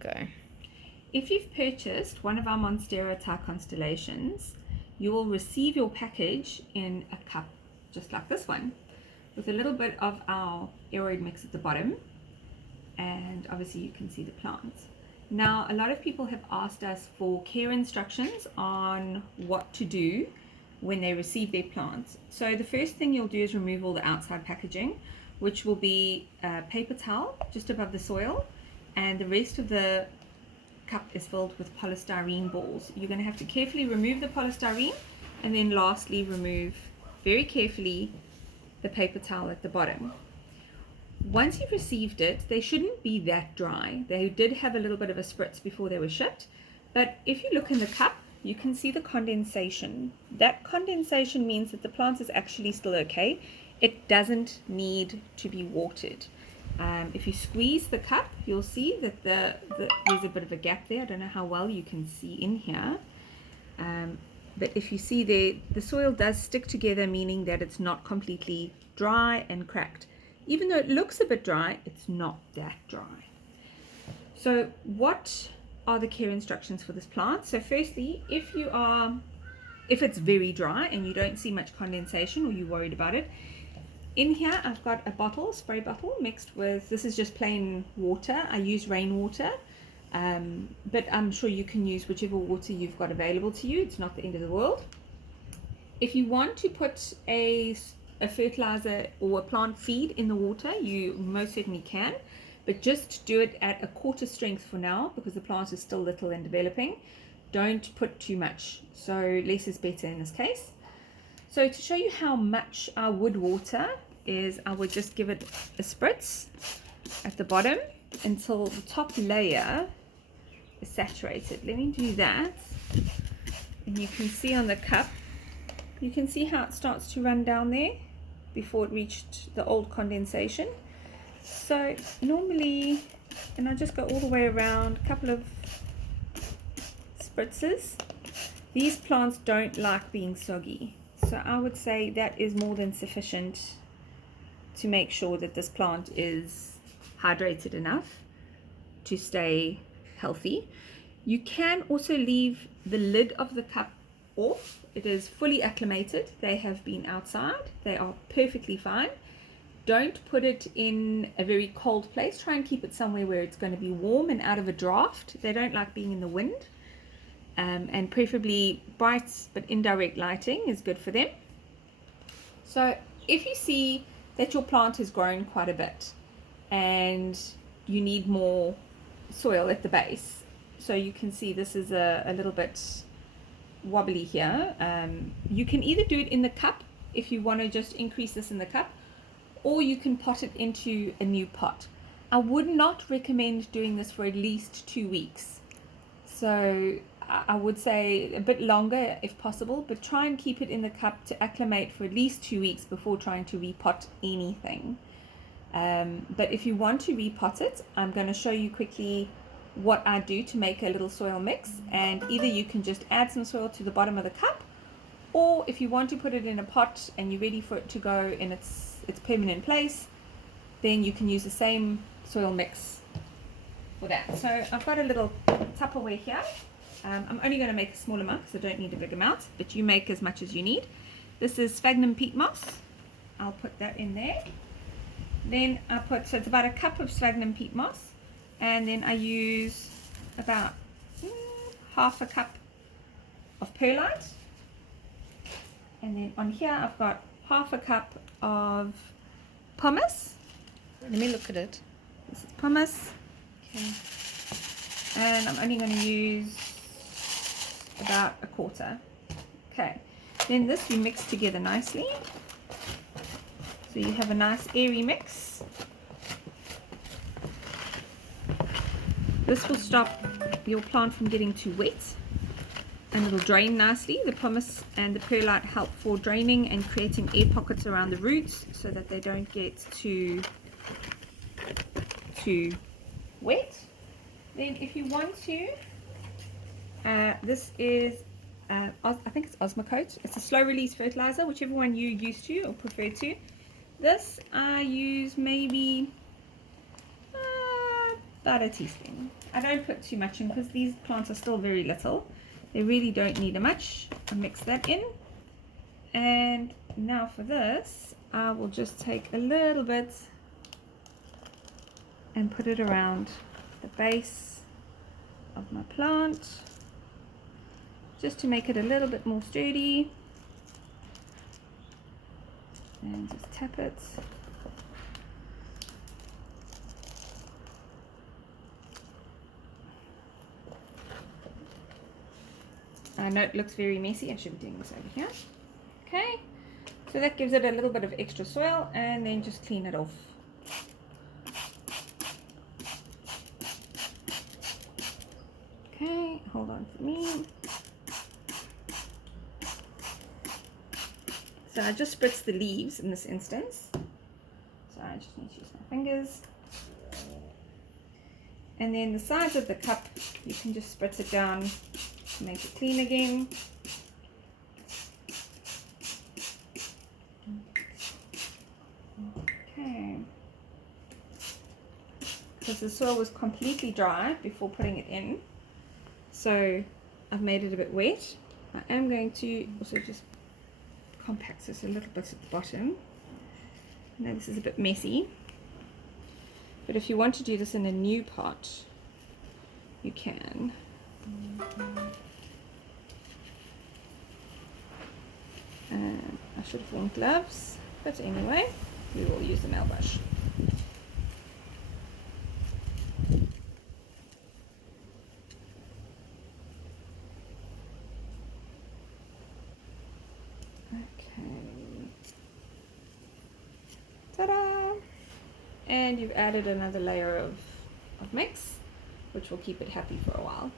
go. If you've purchased one of our Monstera Thai Constellations, you will receive your package in a cup just like this one, with a little bit of our aeroid mix at the bottom, and obviously you can see the plants. Now, a lot of people have asked us for care instructions on what to do when they receive their plants. So the first thing you'll do is remove all the outside packaging, which will be a paper towel just above the soil, and the rest of the cup is filled with polystyrene balls. You're going to have to carefully remove the polystyrene, and then lastly remove very carefully the paper towel at the bottom. Once you've received it, they shouldn't be that dry. They did have a little bit of a spritz before they were shipped, but if you look in the cup, you can see the condensation. That condensation means that the plant is actually still okay. It doesn't need to be watered. If you squeeze the cup, you'll see that there's a bit of a gap there. I don't know how well you can see in here, but if you see there, the soil does stick together, meaning that it's not completely dry and cracked. Even though it looks a bit dry, it's not that dry. So what are the care instructions for this plant? So firstly, if it's very dry and you don't see much condensation or you're worried about it, in here I've got a bottle, spray bottle, mixed with, this is just plain water. I use rainwater, but I'm sure you can use whichever water you've got available to you. It's not the end of the world. If you want to put a fertilizer or a plant feed in the water, you most certainly can, but just do it at a quarter strength for now, because the plant is still little and developing. Don't put too much, so less is better in this case. So to show you how much I would water is, I would just give it a spritz at the bottom until the top layer is saturated. Let me do that, and you can see on the cup, you can see how it starts to run down there before it reached the old condensation. So normally, and I just go all the way around, a couple of spritzes. These plants don't like being soggy, so I would say that is more than sufficient to make sure that this plant is hydrated enough to stay healthy. You can also leave the lid of the cup off. It is fully acclimated. They have been outside. They are perfectly fine. Don't put it in a very cold place. Try and keep it somewhere where it's going to be warm and out of a draft. They don't like being in the wind, and preferably bright but indirect lighting is good for them. So if you see that your plant has grown quite a bit and you need more soil at the base, so you can see this is a little bit wobbly here, you can either do it in the cup if you want to just increase this in the cup, or you can pot it into a new pot. I would not recommend doing this for at least 2 weeks, so I would say a bit longer if possible, but try and keep it in the cup to acclimate for at least 2 weeks before trying to repot anything. But if you want to repot it, I'm going to show you quickly what I do to make a little soil mix, and either you can just add some soil to the bottom of the cup, or if you want to put it in a pot and you're ready for it to go in its permanent place, then you can use the same soil mix for that. So I've got a little Tupperware here. I'm only going to make a small amount because I don't need a big amount, but you make as much as you need. This is sphagnum peat moss. I'll put that in there. Then so it's about a cup of sphagnum peat moss, and then I use about half a cup of perlite, and then on here I've got half a cup of pumice. Let me look at it. This is pumice. Okay. And I'm only going to use about a quarter. Okay. Then this you mix together nicely, so you have a nice airy mix. This will stop your plant from getting too wet, and it will drain nicely. The pumice and the perlite help for draining and creating air pockets around the roots so that they don't get too wet. Then if you want to, this is I think it's Osmocote. It's a slow release fertilizer, whichever one you used to or prefer to. This I use maybe about a teaspoon. I don't put too much in because these plants are still very little. They really don't need much. I mix that in. And now for this, I will just take a little bit and put it around the base of my plant, just to make it a little bit more sturdy. And just tap it. I know it looks very messy. I should be doing this over here. Okay, so that gives it a little bit of extra soil, and then just clean it off. Okay, hold on for me. So I just spritz the leaves in this instance. So I just need to use my fingers. And then the sides of the cup, you can just spritz it down to make it clean again. Okay. Because the soil was completely dry before putting it in, so I've made it a bit wet. I am going to also just compact this a little bit at the bottom. I know this is a bit messy, but if you want to do this in a new pot, you can. And I should have worn gloves, but anyway, we will use the nail brush. Ta-da! And you've added another layer of mix, which will keep it happy for a while.